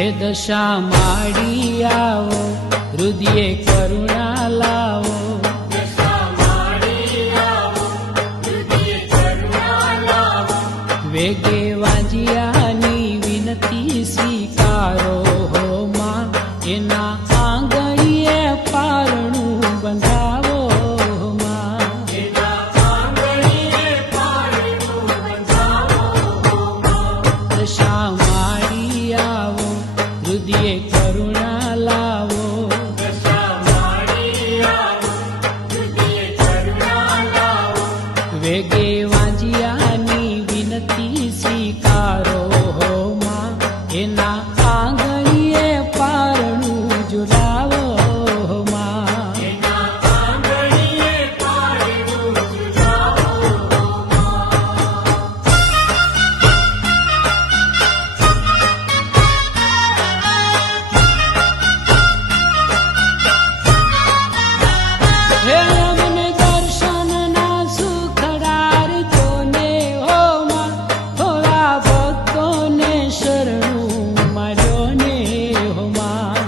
હે દશા માડી આવો, હૃદયે કરુણા લાવો. વેગે વાજિયાની વિનતી સ્વીકારો હો માં, એના આંગળીએ પારણું બંધાવો માં. દશા માડી આવો, હૃદયે કરુણા લાવો. વેગે વાજિયાની વિનતી સ્વીકારો હો માં, એના આંગળીએ પારણું ઝુલાવો માં. હે અમને દર્શનના સુખડાર જોને હો માં, થોડા ભક્તોને શરણું માર્યો ને હો માં.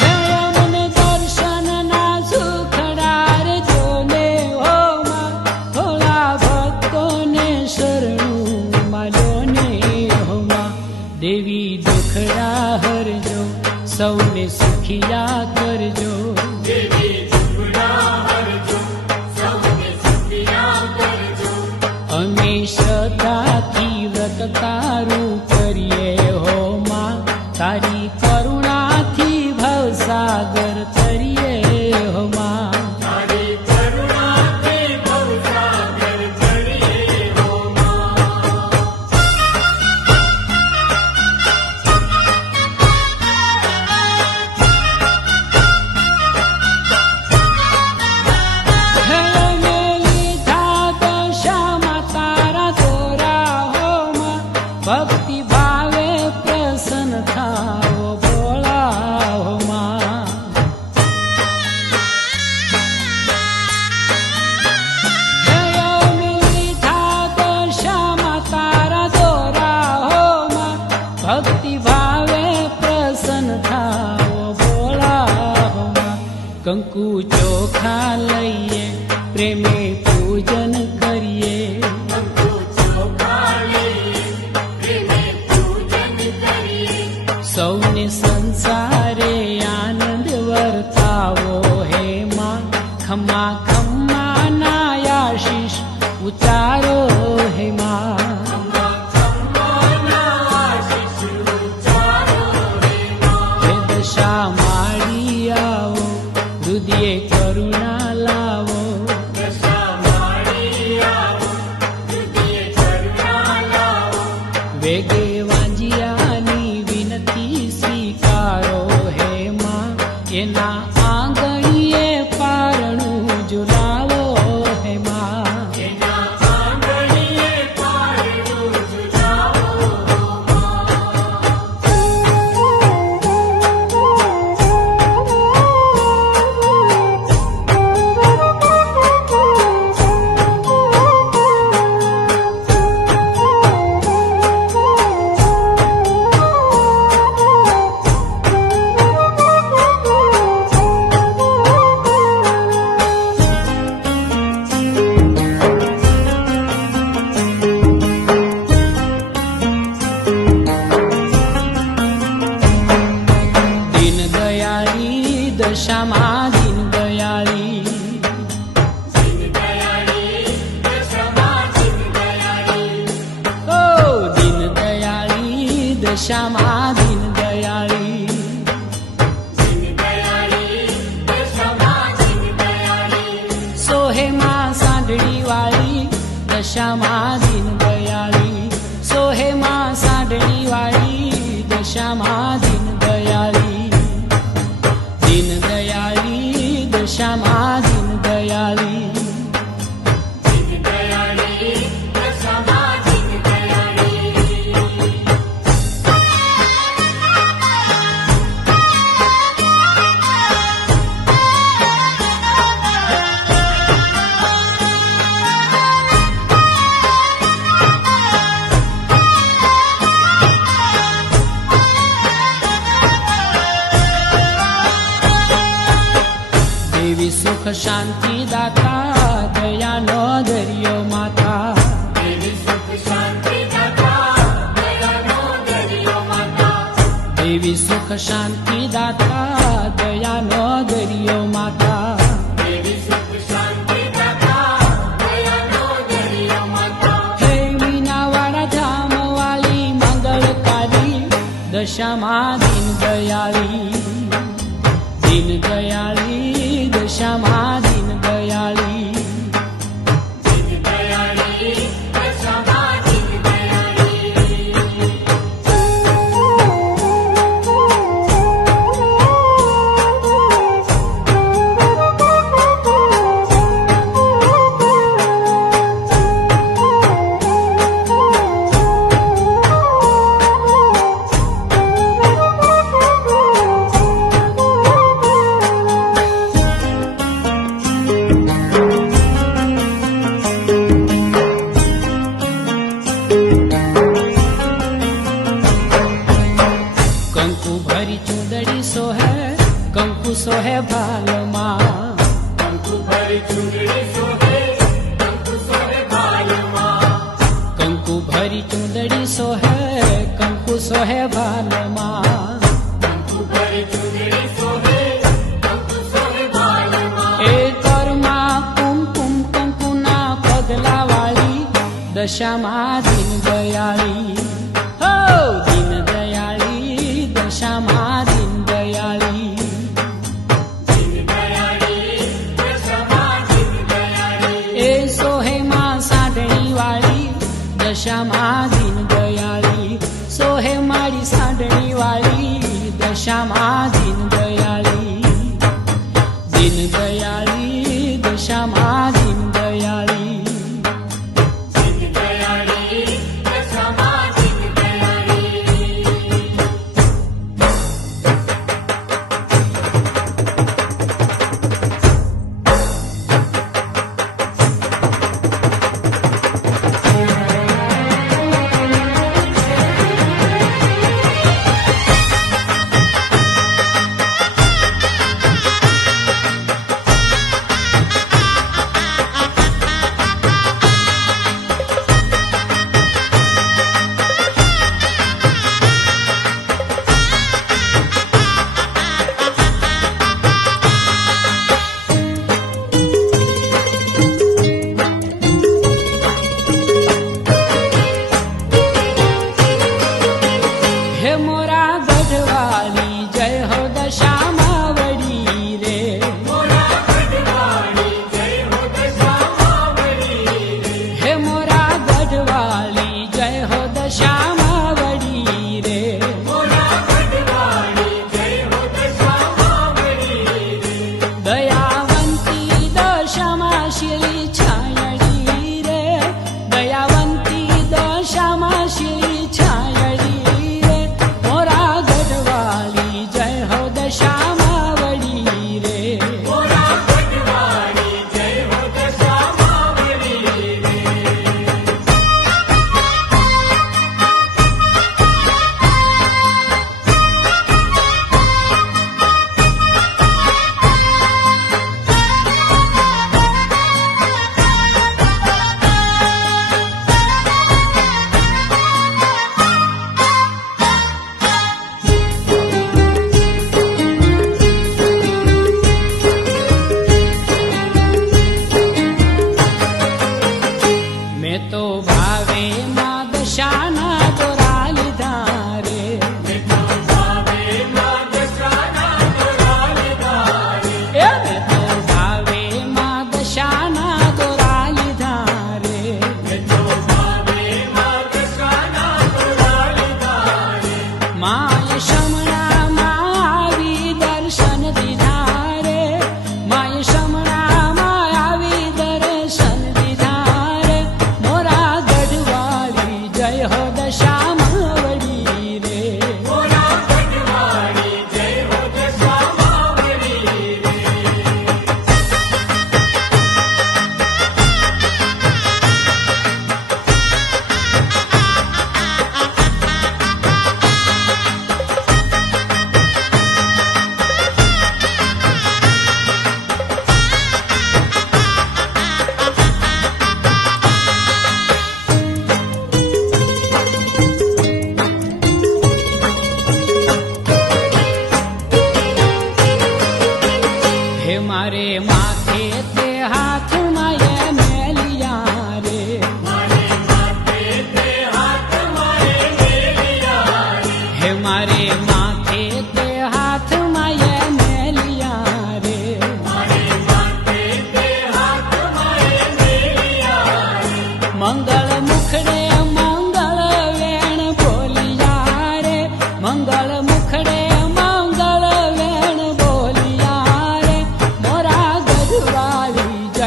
હે અમને દર્શનના સુખડાર જોને હો માં, થોડા ભક્તોને શરણું માર્યો ને હો માં. દેવી દુખડા હરજો, સૌને સુખિયા કરજો. અમે શ્રદ્ધાથી વ્રત તારું કરીએ હો માં, તારી કરુણાથી ભવસાગર તરીએ હો માં. હે અમે લીધા દશામાં તારા દોરા હો માં, ભક્તિ ભાવે પ્રસન્ન થાઓ ભોળા હો માં. હે અમે લીધા દશામાં તારા દોરા હો માં, ભક્તિ ભાવે પ્રસન્ન થાઓ ભોળા હો માં. કંકુ ચોખા લઈએ, પ્રેમે પૂજન કરીએ. સૌને સંસારે આનંદ વર્તાવો હે માં, ખમા ખમ્માના આશીષ ઉતારો હે માં. હે દશા માડી આવો, હૃદયે કરુણા લાવો. વેગે વાંજિયાની વિનતી સ્વીકારો હે માં, એના આંગળીએ પારણું ઝુલાવો હે માં. દશામાં દીન દયાળી, ઓ દીન દયાળી, દશામાં દીન દયાળી. સોહે માં સાંઢળી વાળી, દશામાં દીન દયાળી. સોહે માં સાંઢળી વાળી, દશામાં દીન દયાળી. દીન દયાળી, દશામાં દીન દયાળી. શાંતિ દાતા દયાનો દરિયો માતા દેવી સુખ શાંતિ દાતા દયાનો દરિયો માતા દેવી સુખ શાંતિ દાતા દયાનો દરિયો માતા દેવી સુખ શાંતિ દાતા દયાનો દરિયો માતા હે મીનાવાળા ધામવાળી મંગળકારી દશામાં દીન દયાળી દીન દયાળી દશામાં દીન દયાળી દીન દયાળી દશામાં દીન દયાળી કંકુ ભરી ચૂંદડી સોહે કંકુ સોહે ભાલમાં કંકુ ભરી ચૂંદડી શોભે કંકુ શોભે ભાલમાં કંકુ ભરી ચૂંદડી સોહે કંકુ સોહે ભાલમાં કંકુ ભરી ચૂંદડી શોભે કંકુ શોભે ભાલમાં એ તરમાં કુમકુમ કંકુના પગલા વાળી દશામાં દીન દયાળી હો દીન દયાળી દશામાં દીન દયાળી દીન દયાળી દશામાં દીન દયાળી એ સોહેમાં સાંઢણી વાળી દશામાં દીન દયાળી સોહે મારી સાંઢણી વાળી દશામાં દીન દયાળી દીન દયાળી દશામાં દીન દયાળી દીન દયાળી દશામાં દીન દયાળી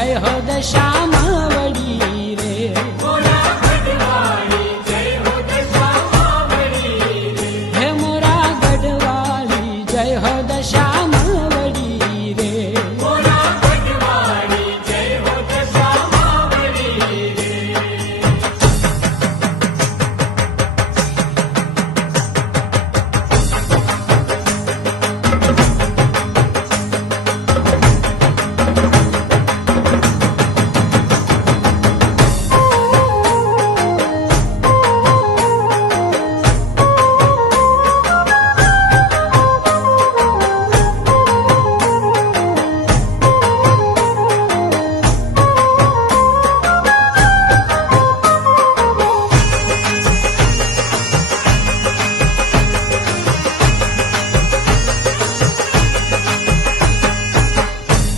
જય હો દશામાવડી રે મોરા ગઢવાળી જય હો દશામાવડી રે હે મોરા ગઢવાળી જય હો દશામાવડી રે મોરા ગઢવાળી જય હો દશામાવડી રે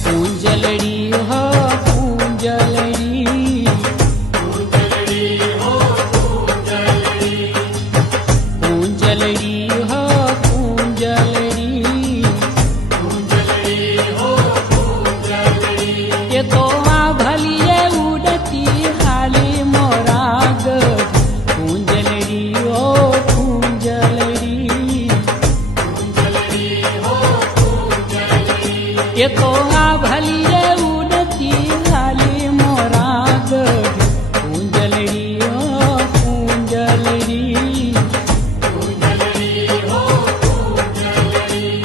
પૂંજલડી હો પૂંજલડી પૂંજલડી હો પૂંજલડી પૂંજલડી હો પૂંજલડી પૂંજલડી હો પૂંજલડી એ તો આ ભલીએ ઉડતી હાલી મોરા ગઢ પૂંજલડી હો પૂંજલડી પૂંજલડી હો પૂંજલડી એ તો આ ભલીએ ઉડતી હાલી મોરા ગઢ પૂંજલડી હો પૂંજલડી પૂંજલડી હો પૂંજલડી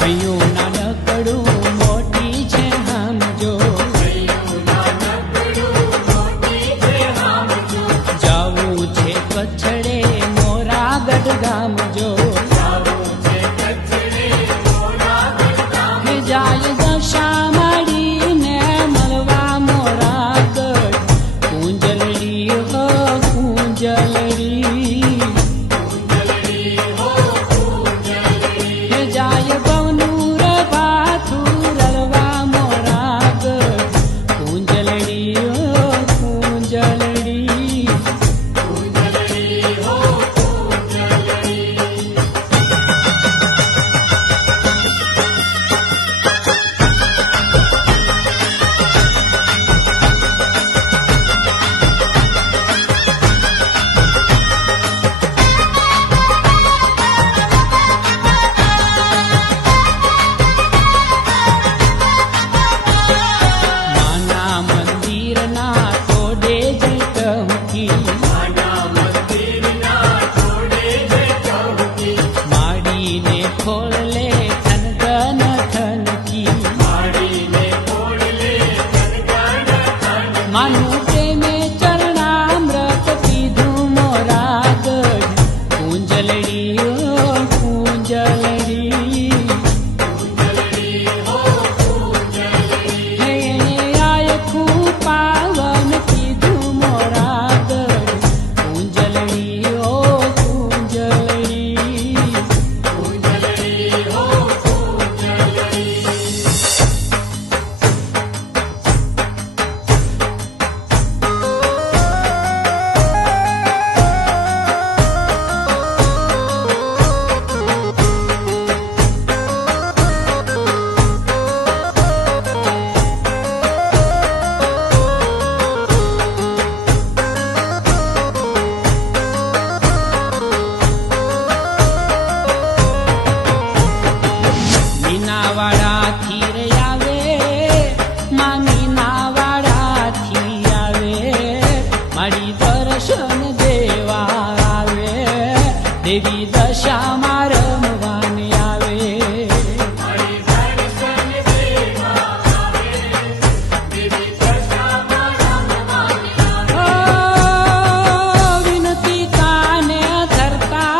હૈયો નાનકડું મોટી છે સમજો હૈયું નાનકડું મોટી છે હામજો જાવું છે કચ્છડે મોરા ગઢ ગામ જો જાવું છે કચ્છડે મોરા ગઢ હે જાય દશામાડીને મળવા મોરા ગઢ પૂંજલડી હો પૂંજલડી પૂંજલડી હો પૂંજલડી હે જાય બવનુર પાથું રળવા મોરા ગઢ પૂંજલડી હો પૂંજલડી પૂંજલડી હો પૂંજલડી માના મંદિરના તોડે જઈ કહુકી માના મંદિરના છોડે છે ચૌકી માડીને ખોળલે થનગન થનકી માડીને ખોળલે થનગન થન માનું પ્રેમે ચરણામૃત પીધું મોરા ગઢ પૂંજલડી હો પૂંજલડી પૂંજલડી હો પૂંજલડી હે આયખું પાવન કીધું મોરા ગઢ પૂંજલડી હો પૂંજલડી પૂંજલડી હો પૂંજલડી મીનાવાડાથી રે આવે માં મીનાવાડાથી આવે મારી દર્શન દેવા આવે દેવી દશામાં રમવાને આવે મારી દર્શન દેવા આવે દેવી દશામાં રમવાને આવે વિનતી કાને ધરતા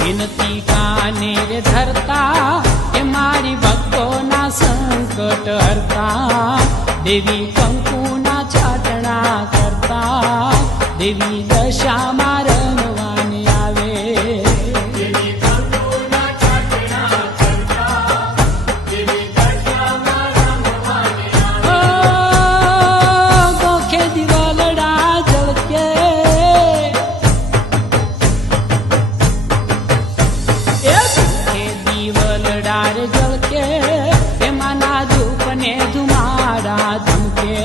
વિનતી કાને રે ધરતા એ મારી ભક્તોના સંકટ હરતા દેવી કંકુના છાટણા કરતા દેવી દશામાં રમવાની આવે. દેવી કંકુના છાંટણા કરતા, દેવી દશામાં રમવાની આવે. ગોખે દિવલડા ઝળકે, એ ગોખે દિવલડા રે ઝળકે, એમાંના ધૂપને ધુમાડા ધમકે,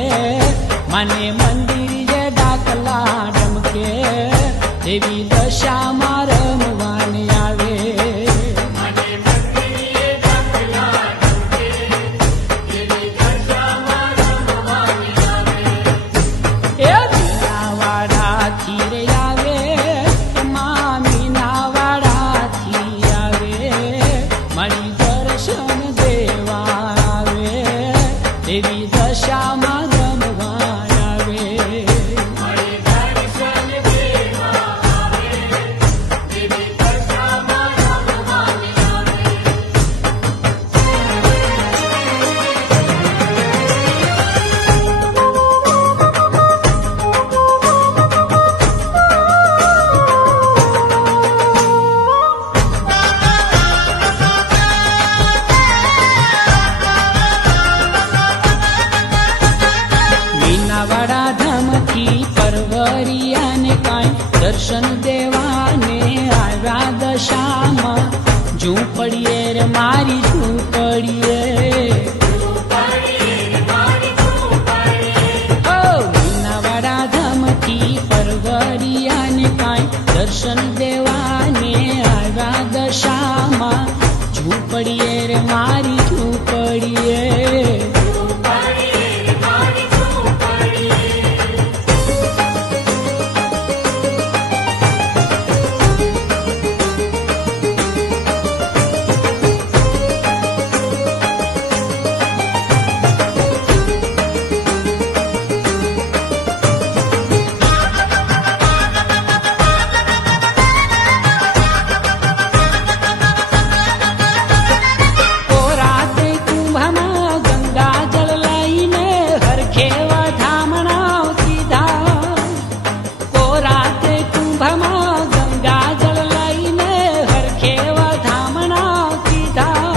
મને મંદિર જે ડાકલા ડમકે, દેવી દશામાં રમવાની આવે. મને મંદિરે ડાકલા ડમકે, દેવી દશામાં રમવાની આવે. એ મીનાવાડાથી રે આવે, એમાં મીનાવાડાથી આવે, મારી દર્શન દેવા આવે, દેવી દશામાં રમવા આવે. મારી દર્શન દેવા આવે, દેવી દશામાં રમવાની આવે. મીનાવાડા ધામથી પરવરિયાને કાંઈ દર્શન દેવાને આવ્યા દશામાં, ઝૂંપડીએ રે મારી ઝૂંપડીએ. ઓ મીનાવાડા ધામથી પરવરિયાને કાંઈ દર્શન દેવાને આવ્યા દશામાં, ઝૂંપડીએ રે મારી ઝૂંપડીએ. ઓ રાતે કુંભમાં ગંગા જળ લઈને હરખેવા ધામણા સીધા. ઓ રાતે કુંભમાં ગંગા જળ લઈને હરખેવા ધામણા સીધા.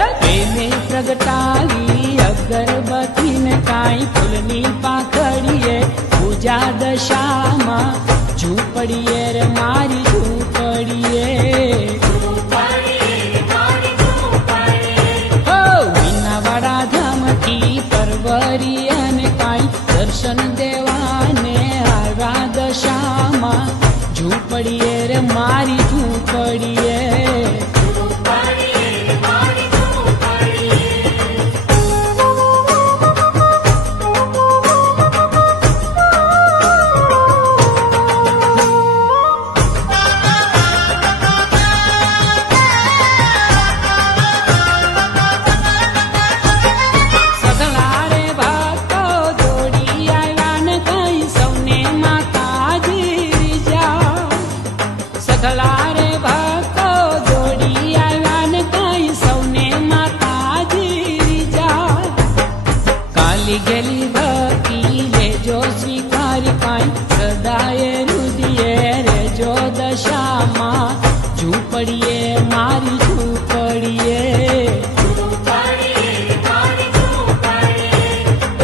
એ પ્રેમે પ્રગટાવી અગરબત્તીને કાંઈ ફૂલની પાંખડીએ, પૂજા દશામાં ઝૂંપડીએ રે મારી ઝૂંપડીએ. હો મીનાવાડા ધામથી પરવરિયાને કાંઈ દર્શન દેવાને આવ્યા દશામાં, ઝૂંપડીએ રે મારી ઝૂંપડીએ. સઘળા રે ભક્તો દોડી આવ્યા ને કાંઈ સૌને માતાજી રીઝા. સઘળા રે ભક્તો દોડી આવ્યા ને કાંઈ સૌને માતાજી રીઝા. કાલી ગેલી ભક્તિ લેજો સ્વીકારી કાંઈ સદાય રુદિયે રેજો દશામાં, ઝૂંપડીએ મારી ઝૂંપડીએ.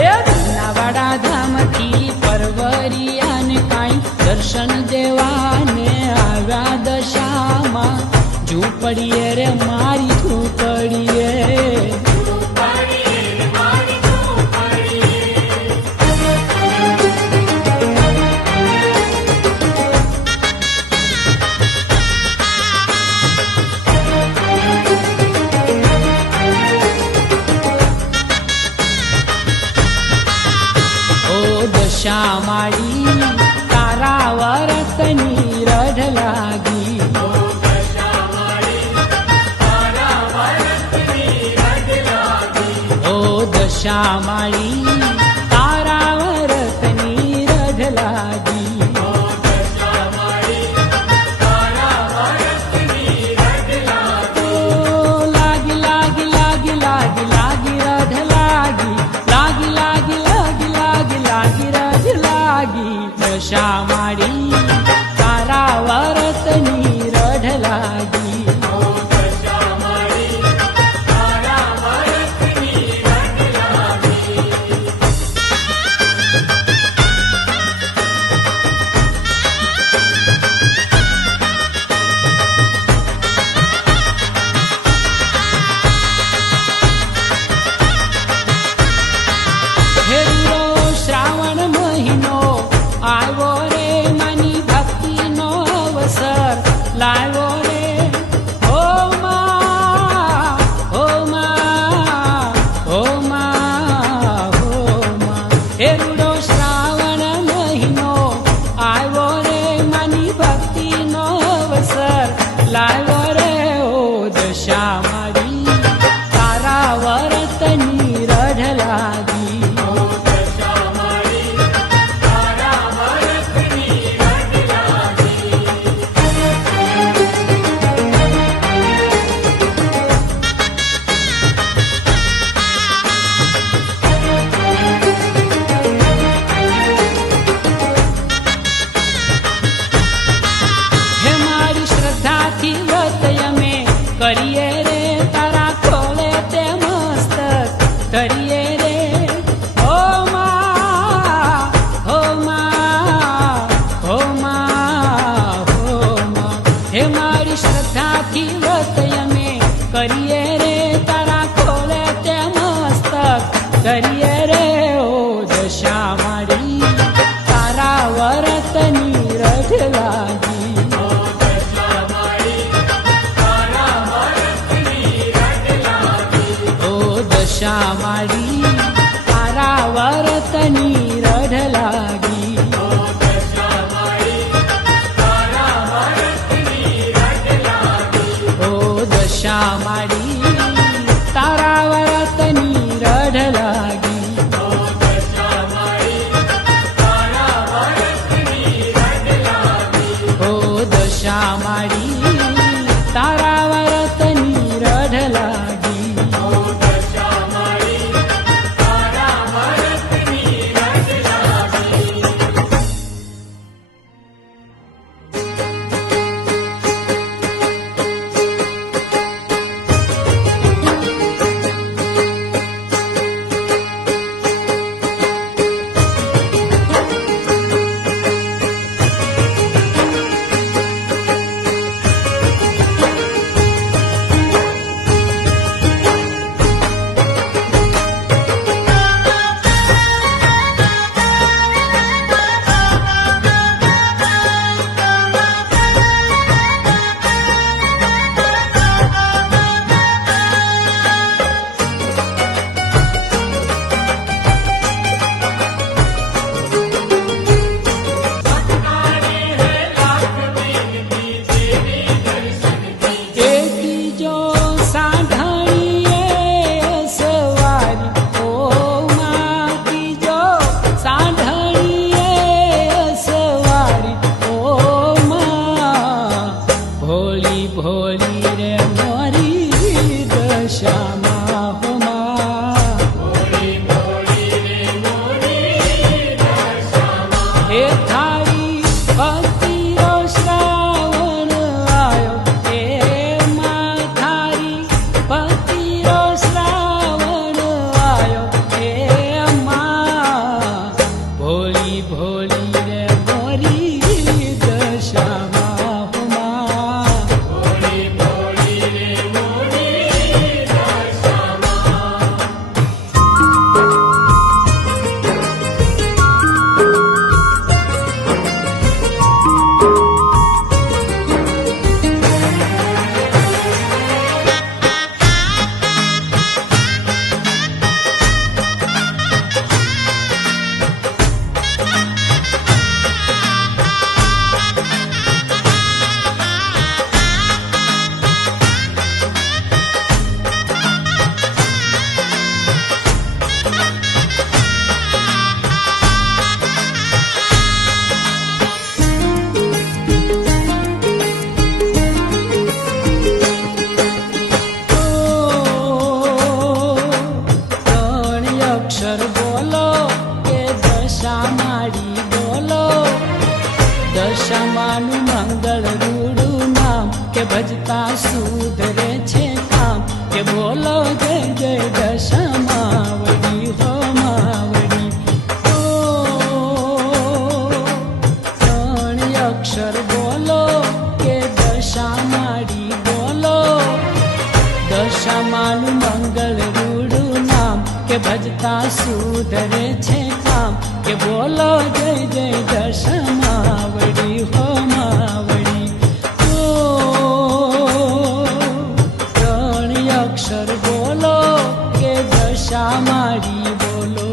એ મીનાવાડા ધામથી પરવરિયાને કાંઈ દર્શન દેવાને આવ્યા દશામાં, ઝૂંપડીએ રે મારી ઝૂંપડીએ. ઓ દશામાળી તારા વરતની રઢ લાગી. ઓ દશામાળી તારા વરતની રઢ લાગી. લાગી લાગી દશા મારી તારા વરતની રઢ લાગી ઓ દશા મારી તારા વરસની રટ લાગી. હેરો શ્રાવણ મહિનો આવ્યો રે માની ભક્તિનો અવસર લાવ્યો રે હો માં હો માં હો માં હો માં હેરો શ્રાવણ મહિનો આવ્યો રે માની ભક્તિનો અવસર લાવ્યો રે ઓ દશા મારી તારા વરતની રઢ લાગી ઓ દશા મારી તારા વરસની રટ લાગી. હે મારી શ્રદ્ધાથી વ્રત અમે કરીએ રે તારા ખોલે તે મસ્તક ધરીએ રે હો માં હો માં હો માં હો માં હે મારી શ્રદ્ધાથી વ્રત અમે કરીએ રે તારા ખોલે તે મસ્તક ધરીએ રે ઓ દશા મારી તારા વરતની રઢ લાગી ઓ દશા મારી તારા વરસની રટ લાગી. ઓ દશા મારી તારા વરતની રઢ લાગી ઓ દશા મારી તારા વરસની રટ લાગી. ઓ દશા મારી તારા વરતની રઢ લાગી ઓ દશા મારી તારા વરસની રટ લાગી. ઓ દશા મારી તારા વરતની રઢ લાગી ઓ દશા મારી તારા વરસની રટ લાગી. દશામાનું મંગળ રૂડું નામ કે ભજતા સુધરે છે કામ કે બોલો જય જય દશામાવડી હો માવડી ઓ ત્રણ અક્ષર બોલો કે દશામાડી બોલો દશામાનું મંગળ રૂડું નામ કે ભજતા સુધરે છે કામ કે બોલો જય જય દશામાવડી હો માવડી ઓ ત્રણ અક્ષર બોલો કે દશામાડી બોલો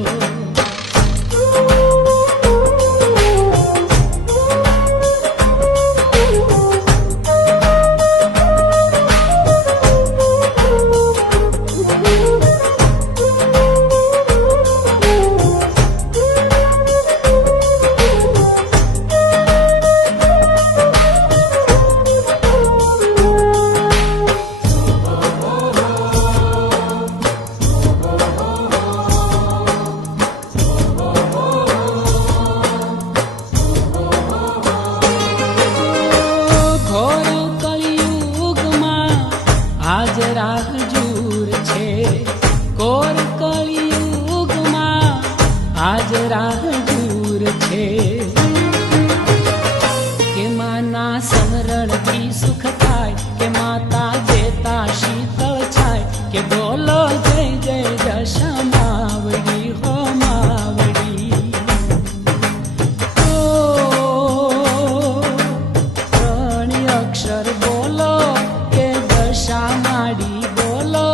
ઘોર કળિયુગમાં આજ રાહ જૂર છે ઘોર કળિયુગમાં આજ રાહ જૂર છે કે માના સમરણથી સુખ થાય કે માતા દેતા શીતળ છાય કે બોલો જય જય દશામાવડી હો માવડી ઓ ત્રણ અક્ષર બોલો કે દશામાડી બોલો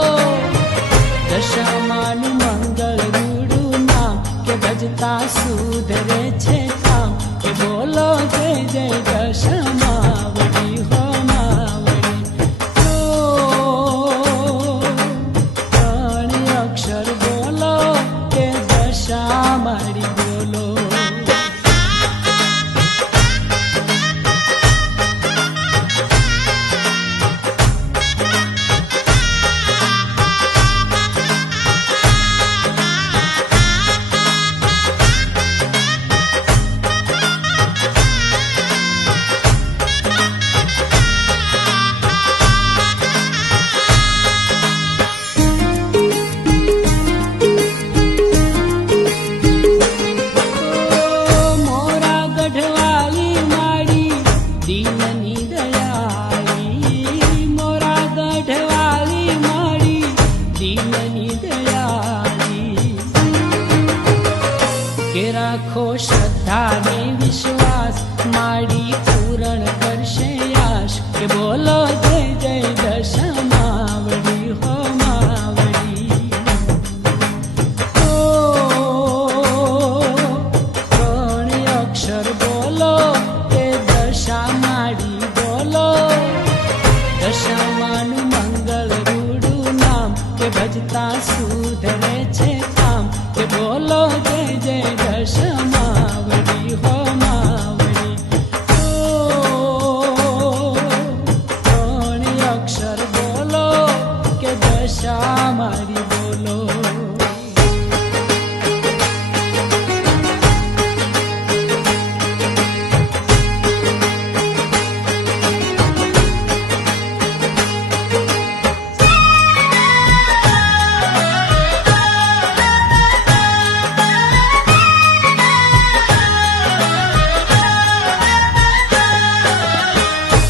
દશામાનું મંગળ રૂડું નામ કે ભજતા સુધરે છે કામ કે બોલો જય જય દશામાવડી હો માવડી ઓ ત્રણ અક્ષર બોલો કે દશામાડી બોલો મોરા ગઢવાલી માડી દીનની દયાળી મોરા ગઢવાલી માડી દીનની દયાળી કે રાખો શ્રદ્ધા ને વિશ્વાસ માડી પૂરણ કરશે આશ કે બોલો જય જય દશામાવડી હો માવડી ઓ ત્રણ અક્ષર બોલો કે દશામાડી બોલો દશામાનું મંગળ રૂડું નામ કે ભજતા સુધરે છે કામ કે બોલો જય જય દશામાવડી હો માવડી ઓ ત્રણ અક્ષર બોલો કે દશામાડી બોલો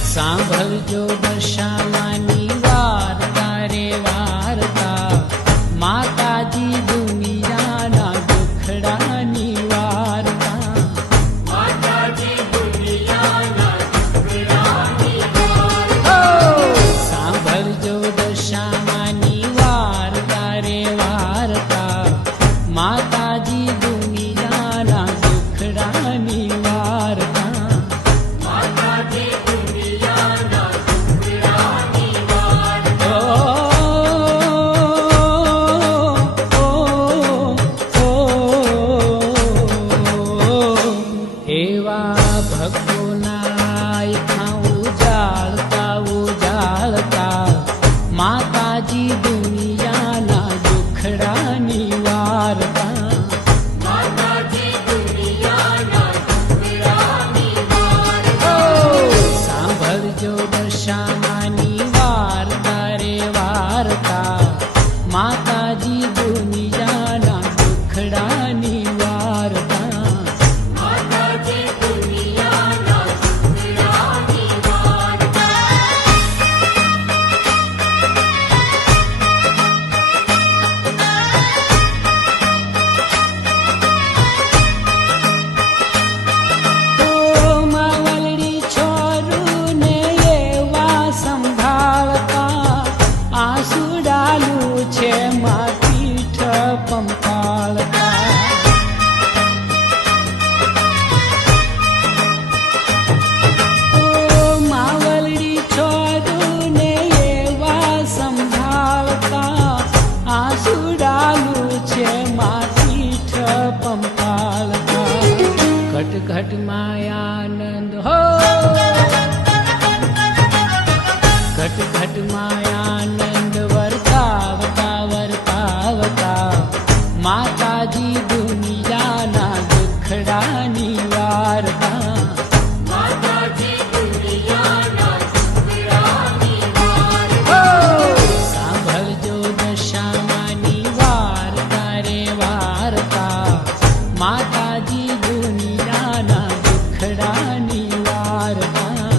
સાંભળજો દશામાની વાર્તા રે વાર્તા માતાજી દુનિયાના દુખડાની વાર્તા માતાજી દુનિયાના દુખડાની વાર્તા સાંભળજો દશામાની વાર્તા રે વાર્તા માતાજી દુનિયાના દુખડાની વાર્તા માતાજી દુનિયાના દુખડાની વાર્તા એવા ભક્તોના ખાવું જાળતા ઉજાળતા માતાજી દુનિયાના દુખડાની વાર્તા માતાજી દુનિયાના દુખડાની વાર્તા આનંદ હો, ઘટ ઘટમાં આનંદ વર્તાવતા વર્તાવતા માતાજી દુનિયાના દુખડા નિવારતા. માતાજી દુનિયાના દુખડા નિવારતા. સાંભળજો દશામાની વાર્તા રે વાર્તા, માતાજી દુનિયાના દુખડા નિવારતા.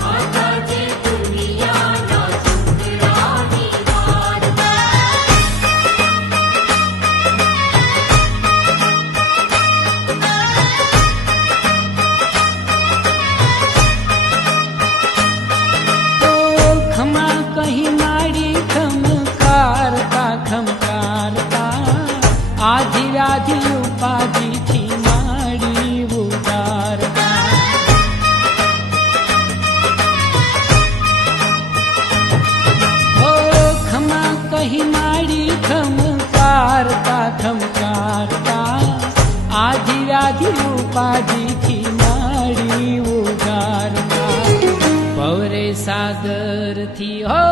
માતાજી દુનિયાના દુખડા નિવારતા. તો ખમા કહી માડી ખમકારતા ખમકારતા, આધિ વ્યાધિ ઉપાધિથી માડી ઉતારતા. ઓ ખમા કહી માડી ખમકારતા ખમકારતા, આધિ વ્યાધિ ઉપાધિથી માડી ઉતારતા. પવરે સાગરથી હો,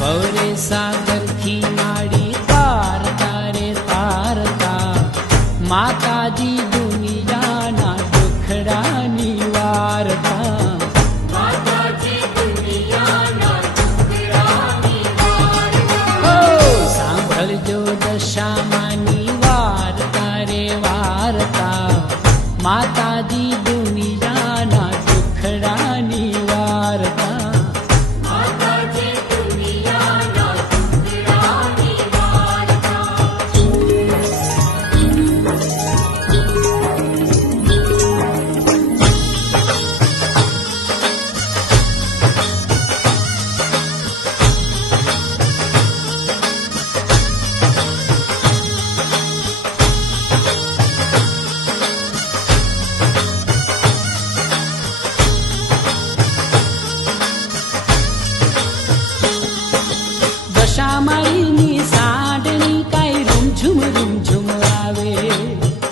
પવરે સાગરથી નાડી તારતા રે તારતા, માતાજી દુનિયાના દુખડા નિવારતા. માતાજી દુનિયાના દુખડા નિવારતા. ઓ સાંભળજો દશામાની વાર્તા રે વાર્તા, માતાજી દુનિયાના દુખડા નિવારતા. માતાજી દુનિયાના દુખડા નિવારતા. દશામાઈની સાંડણી કાંઈ રૂમઝુમ રૂમઝુમ આવે.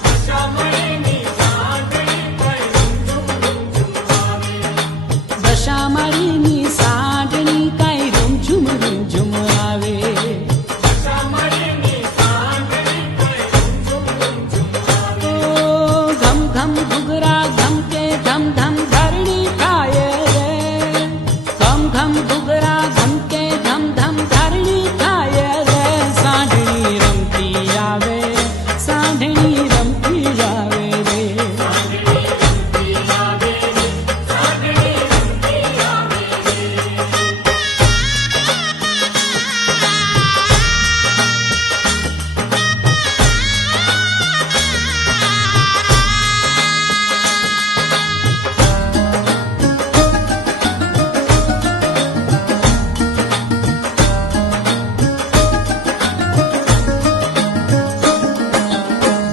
દશામાઈની સાંડણી કઈ રૂમઝુમ રૂમઝુમ આવે. દશામાઈની સાંડણી કાંઈ રૂમઝુમ રૂમઝુમ આવે. દશામાઈની સાંડણી કઈ રૂમઝુમ રૂમઝુમ આવે. ઓ ઘમ ઘમ ઘુઘરા ઘમકે ધમ ધમ ધરણી ખાય રે, ઘમ ઘમ ઘુઘરા ઘમકે ધમ ધમ ધરણી ખાય રે. સાંઢણી રમતી આવે, સાંઢણી રમતી આવે રે. સાંડણી રમતી આવે રે. સાંડણી રમતી આવે રે.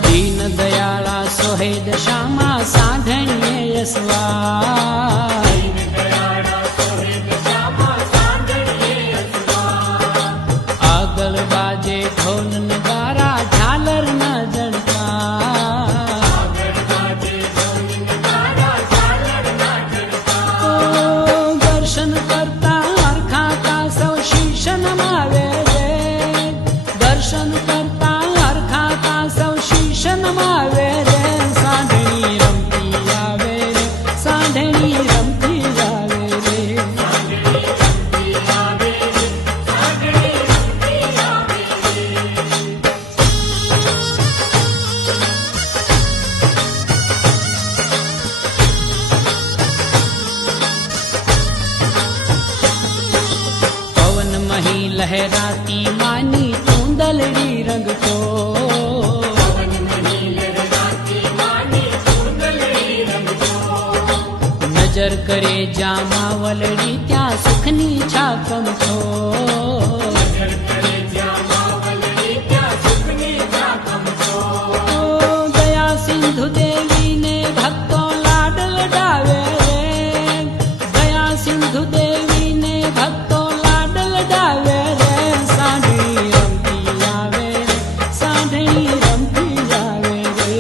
દીન દયાળા સોહે દશામાં સાંઢણીએ યસવા. દયાળા સોહે દશામાં સાંડણીએ અસવા. આગળ બાજે ઢોલ નગારા ઝાલર ના જડતા. આગળ બાજે ઢોલ નગારા ઝાલર ના જડતા. ઓ દર્શન કરતા હરખાતા સૌ શીશ નમાવે રે, દર્શન કરતા હરખાતા સૌ શીશ નમાવે રે. સાંઢણી રમતી આવે રે, સાંઢણી રમતી આવે રે. સાંડણી રમતી આવે રે. સાંડણી રમતી આવે રે. પવન મહી લહેરાતી માની ચૂંદલડી રંગતો. પવનમણી લહેરાતી માની ચૂંદલડી રમતો. નજર કરે જામા વલડી ત્યાં સુખની છાપમતો. નજર કરે જ્યાં માવલડી ત્યાં સુખની ઝાકમતો. ઓ દયા સિંધુ દેવીને ભક્તો લાડ લડાવે રે, દયા સિંધુ દેવીને ભક્તો લાડ લડાવે રે. સાંઢણી રમતી આવે રે, સાંઢણી રમતી આવે રે.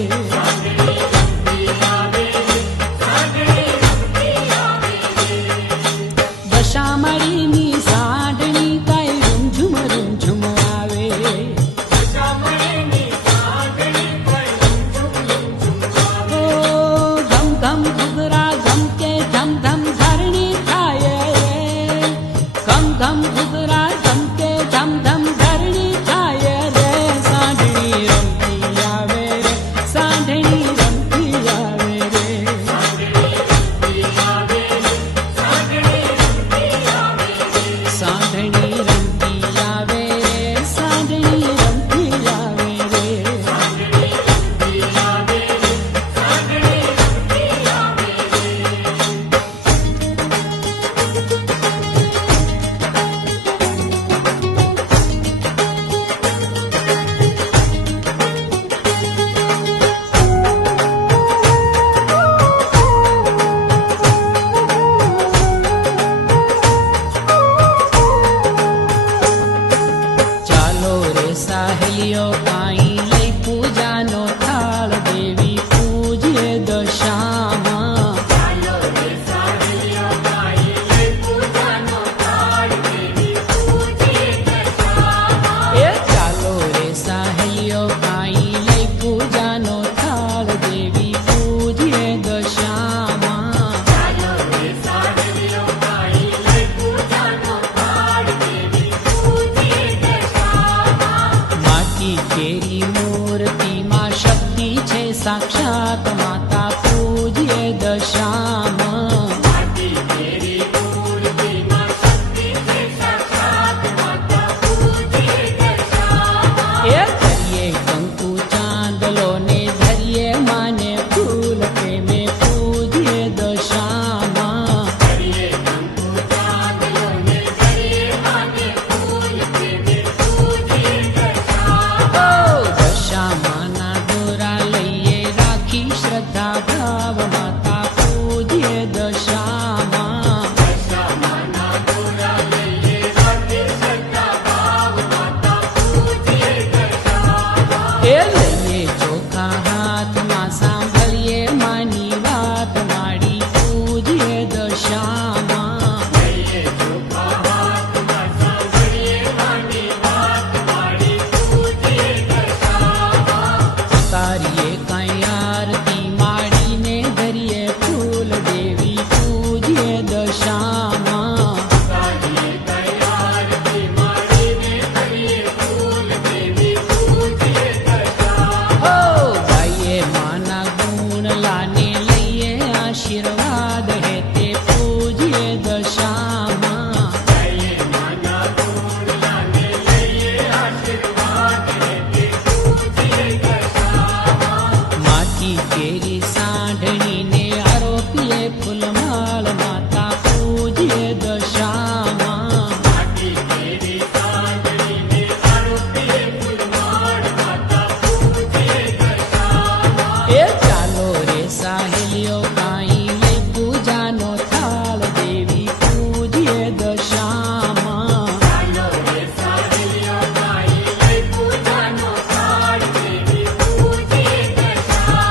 माता पूजिए दशामा माटी तेरी मूर्ति मां शक्ति से साक्षात माता पूजिए दशामा ए धरिए कंकु चांदलो ने धरिए माने फूल प्रेमे पूजिए दशामा करिए कंकु चांदलो ने करिए माने फूल प्रेमे पूजिए दशामा ओ दशामाना दोरा लइए राखी श्रद्धा भाव माता पूजिए दशामा दशामाना दोरा लइए राखे श्रद्धा भाव माता पूजिए दशामा ए लइए ચોખા હાથમાં સાંભળીએ માની વાત માડી પૂજીએ દશામાં લઈએ ચોખા હાથમાં સાંભળીએ માની વાત મારી પૂજીએ દશામા ઉતારીએ કાંઈ આરતી માડીને ધરીએ ફૂલ દેવી પૂજીએ દશામાં તારીએ તૈયારથી મારીને કરીએ ફૂલ દેવી પૂજીએ દશામા હો ગાઈએ માના ગુણ લાને લઈએ આશીર્વાદ હે તે પૂજીએ દશામાં લઈએ માના ગુણલાને લઈએ આશીર્વાદ હેતે પૂજીએ દશામા માટી કેરી સાંઢણીને આરોપીએ ફૂલમાળ માતા પૂજીએ દશામાં માટી કેરી સાંજણીને આરોપીએ ફૂલમાળ માતા પૂજીએ દશામા એ ચાલો રે સાહેલીઓ કાંઈ લઈ પૂજાનો થાળ દેવી પૂજીએ દશામાં ચાલો રે સાહેલીઓ ગાઈ લઈ પૂજાનો થાળ દેવી પૂજીએ દશામા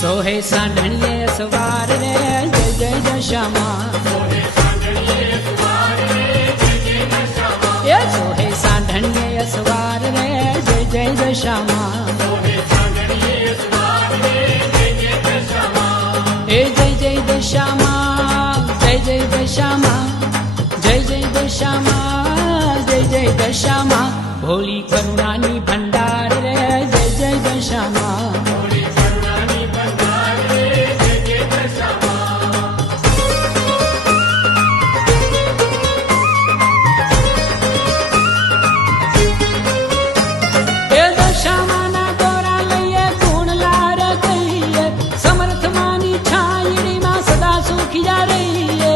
સોહે સાંઢણીએ સવાર રે જય જય દશામાં સોને સાંજણીએ સવાર રે જય જય દશામા એ સોહે સાંઢણીએ સવાર રે જય જય દશામાં સોને સાંજણીએ સવાર રે જય જય દશામા એ જય જય દશામાં જય જય દશામાં જય જય દશામાં જય જય દશામાં ભોળી કરુણાની ભંડાર રે જય જય દશામાં થોડી કરુણાની બંધાર રે જય જય દશામા એ દશામાના દોરા લઈએ ગુણલાર કહીએ સમર્થમાની છાયડીમાં સદા સુખિયા રહીએ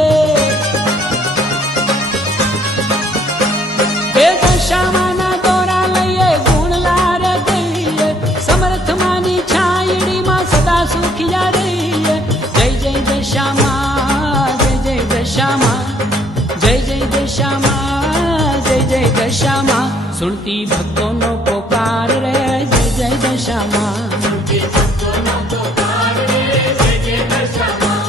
એ દશામાના દોરા લઈએ ગુણલાર કહીએ સમર્થમાની છાયડીમાં સદા સુખિયા રહીએ જય જય દશામાં જય જય દશામાં જય જય દશામાં જય જય દશામાં સુનતી ભક્તોનો પોકાર રે જય જય દશામાં સુખી ભક્તોનો પોકાર રે જય જય દશામા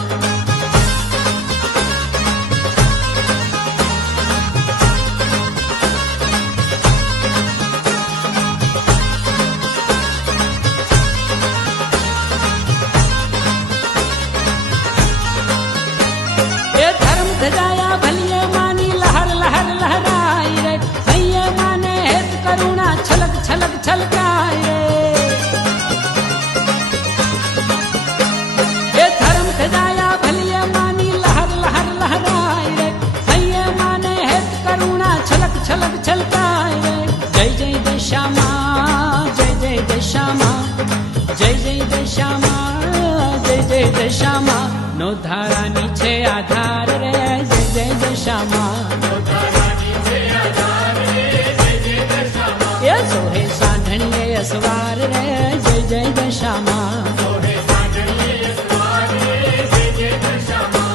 એ ધર્મ ધજાયા ભલીએ માની લહર લહર લહરાય રે હૈયે માને હેત કરુણા છલક છલક છલકાય રે એ ધર્મ ધજાયા ભલીએ માની લહર લહર લહરાય રે હૈયે માને હેત કરુણા છલક છલક છલકાય રે જય જય દશામાં જય જય દશામાં જય જય દશામાં જય જય દશામાં નો ધારાની છે આધાર રે જય જય દશામાં પોતાની છે આધાર રે જય જય દશામા એ સોહે સાંઢણીએ અસવાર રે જય જય દશામાં સોને સાંજણીએ સવાર રે જય જય દશામા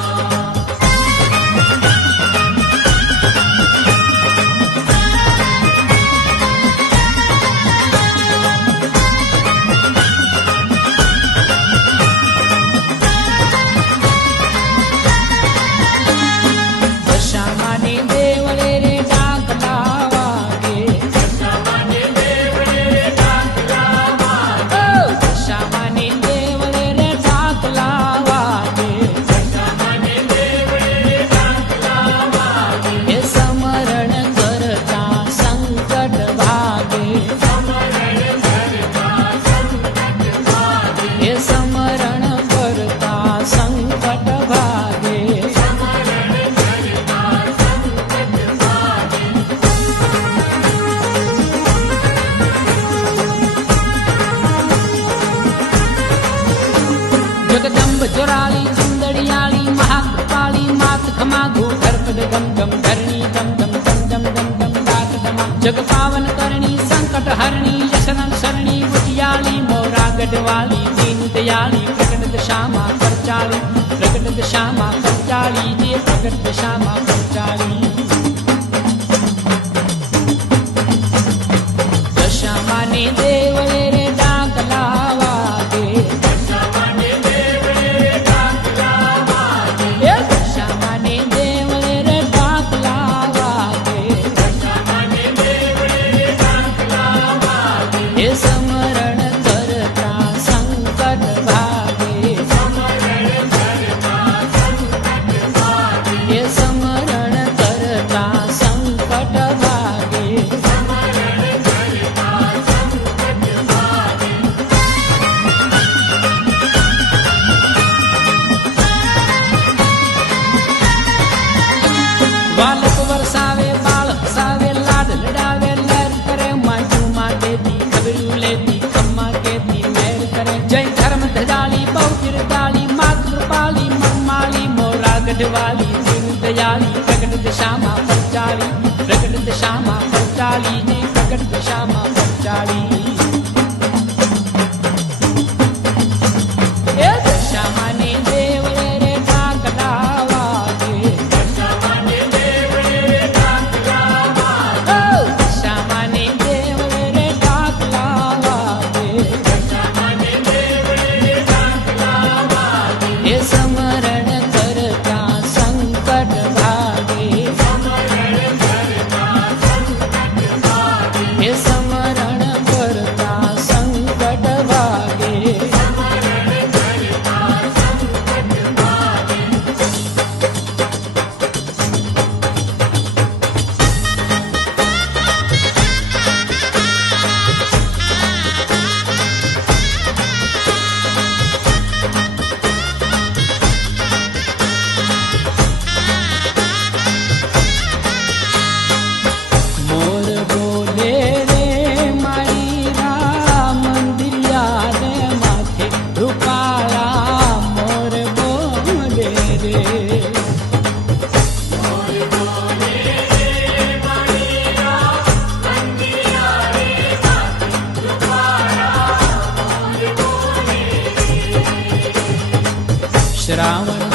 જંબ જોરાળી ચુંદડિયાળી મહાકૃપાળી માત ખમાગુ ધરપદ ગમ ગમ ધરણી દમ દમ દમ દમ દમ દમ દાત દમા જગ પાવન કરણી સંકટ હરણી યશરણ શરણી ઉજિયાળી મોરા ગઢવાળી દીન દયાળી પ્રગટ દશામાં પરચાળી પ્રગટ દશામાં પરચાળી જે પ્રગટ દશામાં પરચાળી દશામાને દેવળે રે ડાકલા વાગે દશામાને દેવળે ડાકલા વાગે એ દશામાને દેવળે રે ડાકલા વાગે દશામાને દેવળે ડાકલા વાગે એ સમરણ કરતા સંકટ ભાગે સમરણ કરતા સંકટ વાગે એ સમરણ કરતા સંકટ ભાગે સમરણ કરતા સંકટ વાગે બાલક વરસાવે બાળ હસાવે લાડ લડાવે લહેર કરે માજુ માટે દી ખબરું લેતી ખમ્મા કેતી મેર કરે જય ધર્મ ધજાળી બહુ કીર્તાળી માત કૃપાળી મરમાળી મોરા ગઢવાળી દીન દયાળી પ્રગટ દશામાં પરચાળી પ્રગટ દશામાં પરચાળી ને પ્રગટ દશામાં પરચાળી એ દશામાને દેવળે રે ડાકલા વાગે દશામાને દેવળે ડાકલા વાગે દશામાને દેવળે રે ડાકલા વાગે દશામાને દેવળે ડાકલા વાગે એ સમરણ કરતા સંકટ ભાગે સમરણ કરતા સંકટ વાગે એ સમરણ કરતા સંકટ ભાગે સમરણ કરતા સંકટ વાગે મોર બોલે રે મારી રામ મંદિરિયા રે માથે રૂપાળા મોર બોલે રે શ્રાવણ